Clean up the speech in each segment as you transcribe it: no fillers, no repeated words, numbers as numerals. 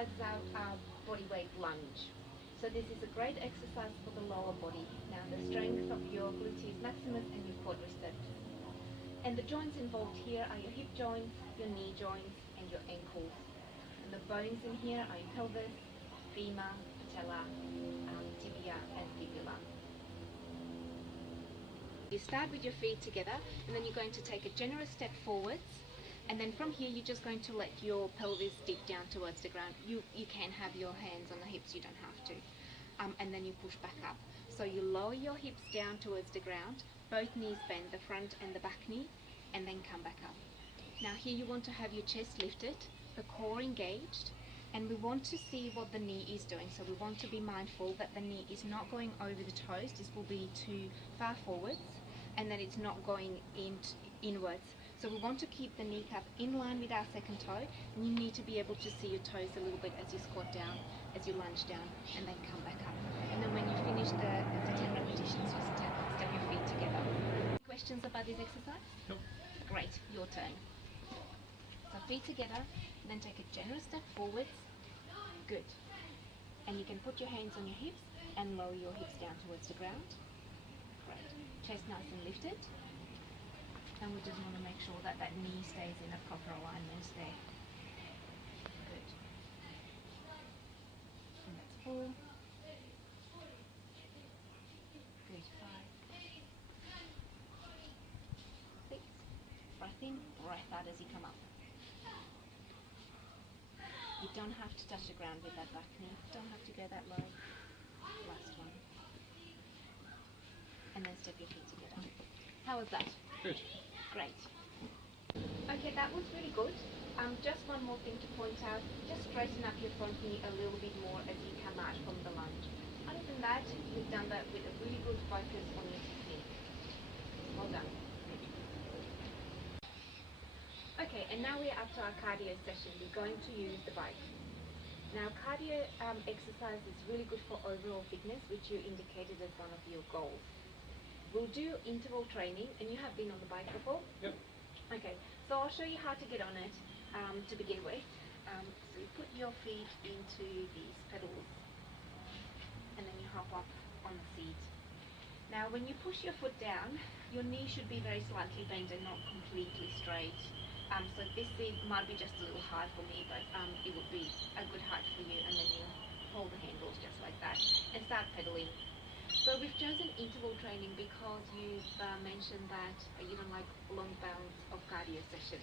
exercise is our body weight lunge. So this is a great exercise for the lower body. Now the strength of your gluteus maximus and your quadriceps. And the joints involved here are your hip joints, your knee joints, and your ankles. And the bones in here are your pelvis, femur, patella, tibia, and fibula. You start with your feet together, and then you're going to take a generous step forwards. And then from here, you're just going to let your pelvis dip down towards the ground. You can have your hands on the hips, you don't have to. And then you push back up. So you lower your hips down towards the ground, both knees bend, the front and the back knee, and then come back up. Now here you want to have your chest lifted, the core engaged, and we want to see what the knee is doing. So we want to be mindful that the knee is not going over the toes. This will be too far forwards, and that it's not going inwards. So we want to keep the kneecap in line with our second toe, and you need to be able to see your toes a little bit as you squat down, as you lunge down, and then come back up. And then when you finish the 10 repetitions, you step your feet together. Questions about this exercise? No. Great, your turn. So feet together, and then take a generous step forwards. Good. And you can put your hands on your hips and lower your hips down towards the ground. Great. Chest nice and lifted. And we just want to make sure that that knee stays in a proper alignment there. Good. And that's 4. Good. 5. 6. Breath in, breath out as you come up. You don't have to touch the ground with that back knee. Don't have to go that low. Last one. And then step your feet together. How was that? Good. Great. Okay, that was really good. Just one more thing to point out. Just straighten up your front knee a little bit more as you come out from the lunge. Other than that, you've done that with a really good focus on your technique. Well done. Okay, and now we're up to our cardio session. We're going to use the bike. Now, cardio exercise is really good for overall fitness, which you indicated as one of your goals. We'll do interval training, and you have been on the bike before? Yep. Okay, so I'll show you how to get on it to begin with. So you put your feet into these pedals, and then you hop up on the seat. Now, when you push your foot down, your knee should be very slightly bent and not completely straight. So this seat might be just a little hard for me, but it would be a good height for you, and then you hold the handles just like that and start pedaling. So we've chosen interval training because you've mentioned that you don't like long bouts of cardio sessions.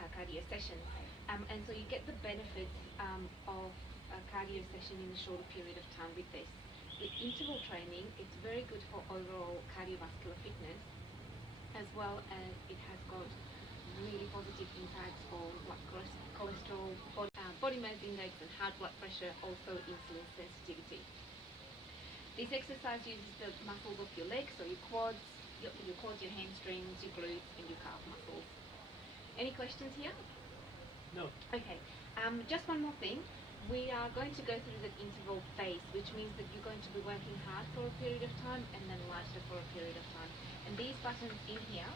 And so you get the benefits of a cardio session in a shorter period of time with this. With interval training, it's very good for overall cardiovascular fitness, as well as it has got really positive impacts on blood cholesterol, body mass index, and high blood pressure, also insulin sensitivity. This exercise uses the muscles of your legs, so your quads, your hamstrings, your glutes, and your calf muscles. Any questions here? No. Okay, just one more thing. We are going to go through the interval phase, which means that you're going to be working hard for a period of time and then lighter for a period of time. And these buttons in here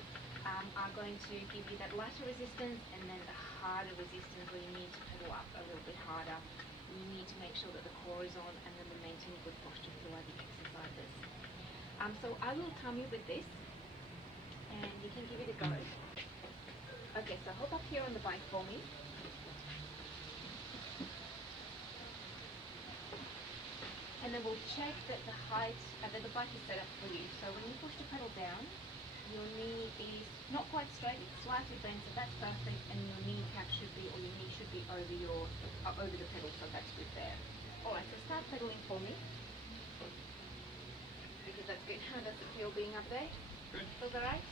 are going to give you that lighter resistance and then the harder resistance where you need to pedal up a little bit harder. You need to make sure that the core is on and then maintain good posture throughout the exercises. So I will time you with this, and you can give it a go. Okay, so hop up here on the bike for me. And then we'll check that the height, that the bike is set up for you. So when you push the pedal down, your knee is not quite straight, it's slightly bent, so that's perfect, and your kneecap should be, or your knee should be over over the pedal, so that's good there. Alright, so start pedaling for me. Because that's good. How does it feel being up there? Good. Feels alright?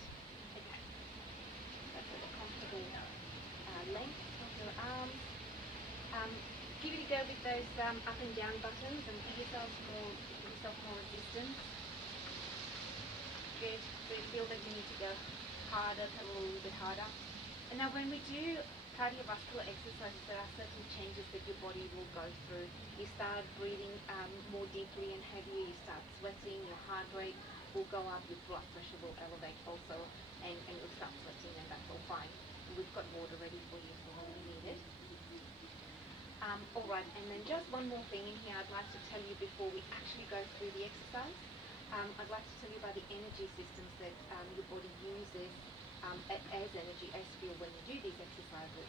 Okay. That's a comfortable length of your arms. Give it a go with those up and down buttons and give yourself more resistance. Good. So you feel that you need to go harder, pedal a little bit harder. And now when we do cardiovascular exercises, there are certain changes that your body will go through. You start breathing more deeply and heavier, you start sweating, your heart rate will go up, your blood pressure will elevate also, and you'll start sweating, and that's all fine. And we've got water ready for you if you need it. Alright, and then just one more thing in here I'd like to tell you before we actually go through the exercise. I'd like to tell you about the energy systems that your body uses as energy, as fuel when you do these exercises.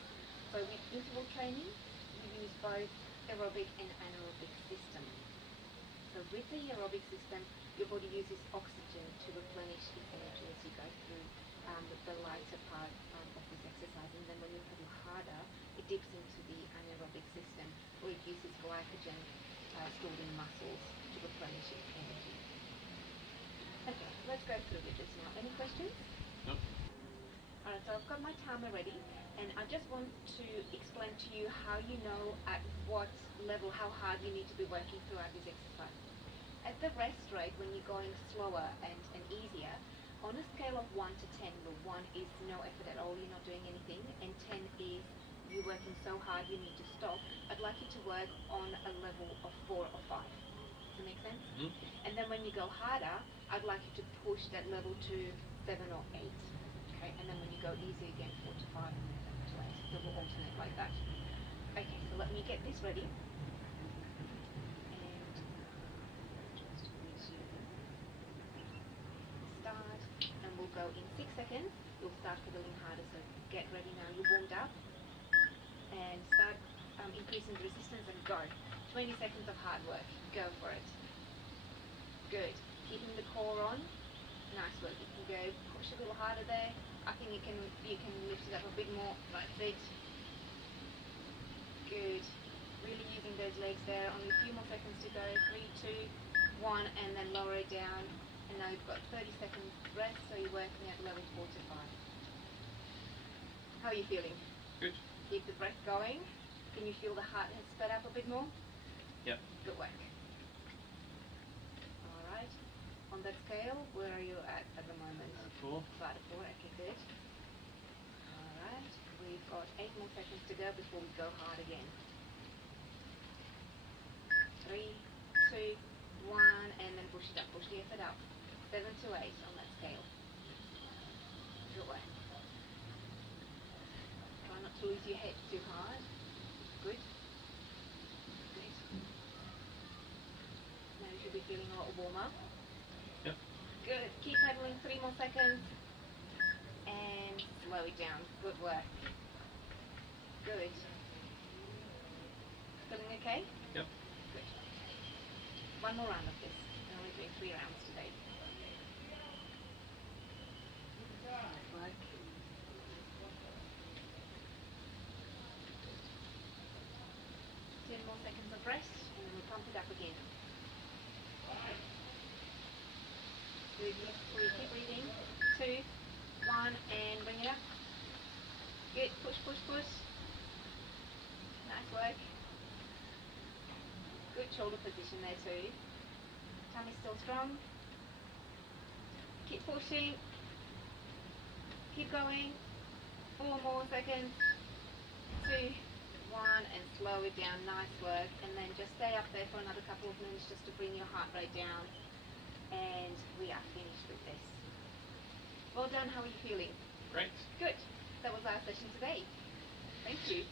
So with interval training, you use both aerobic and anaerobic systems. So with the aerobic system, your body uses oxygen to replenish its energy as you go through the lighter part of this exercise. And then when you pedal harder, it dips into the anaerobic system, where it uses glycogen stored in muscles to replenish its energy. Okay, let's go through with this now. Any questions? No. Alright, so I've got my timer ready, and I just want to explain to you how you know at what level, how hard you need to be working throughout this exercise. At the rest rate, when you're going slower and easier, on a scale of 1 to 10, where 1 is no effort at all, you're not doing anything, and 10 is you're working so hard you need to stop, I'd like you to work on a level of 4 or 5. Does that make sense? Mm-hmm. And then when you go harder, I'd like you to push that level to 7 or 8. Okay, and then when you go easy again, 4 to 5 and then 7 to 8. So we'll alternate like that. Okay, so let me get this ready. Start, and we'll go in 6 seconds. You'll start pedaling harder, so get ready now. You're warmed up, and start increasing the resistance and go. 20 seconds of hard work. Go for it. Good. Keeping the core on. Nice work. You can go push a little harder there. I think you can lift it up a bit more. Right, feet. Good. Really using those legs there. Only a few more seconds to go. 3, 2, 1, and then lower it down. And now you've got 30 seconds rest, so you're working at level 4 to 5. How are you feeling? Good. Keep the breath going. Can you feel the heart has sped up a bit more? Yep. Good work. Alright. On that scale, where are you at the moment? 4. About a 4, okay, good. Alright. We've got 8 more seconds to go before we go hard again. 3, 2, 1, and then push it up. Push the effort up. 7 to 8 on that scale. Good work. Try not to lose your head too hard. Good. Good. Now you should be feeling a lot warmer. Yep. Good. Keep pedaling 3 more seconds. And slow it down. Good work. Good. Feeling okay? Yep. Good. One more round of this. We're only doing 3 rounds today. Nice work. 10 more seconds of rest, and then we'll pump it up again. Good. Keep breathing. 2, 1, and bring it up. Good. Push, push, push. Nice work. Good shoulder position there too. Tummy still strong. Keep pushing. Keep going. 4 more seconds. 2, 1, and slow it down. Nice work. And then just stay up there for another couple of minutes just to bring your heart rate down. And we are finished with this. Well done. How are you feeling? Great. Good. That was our session today. Thank you.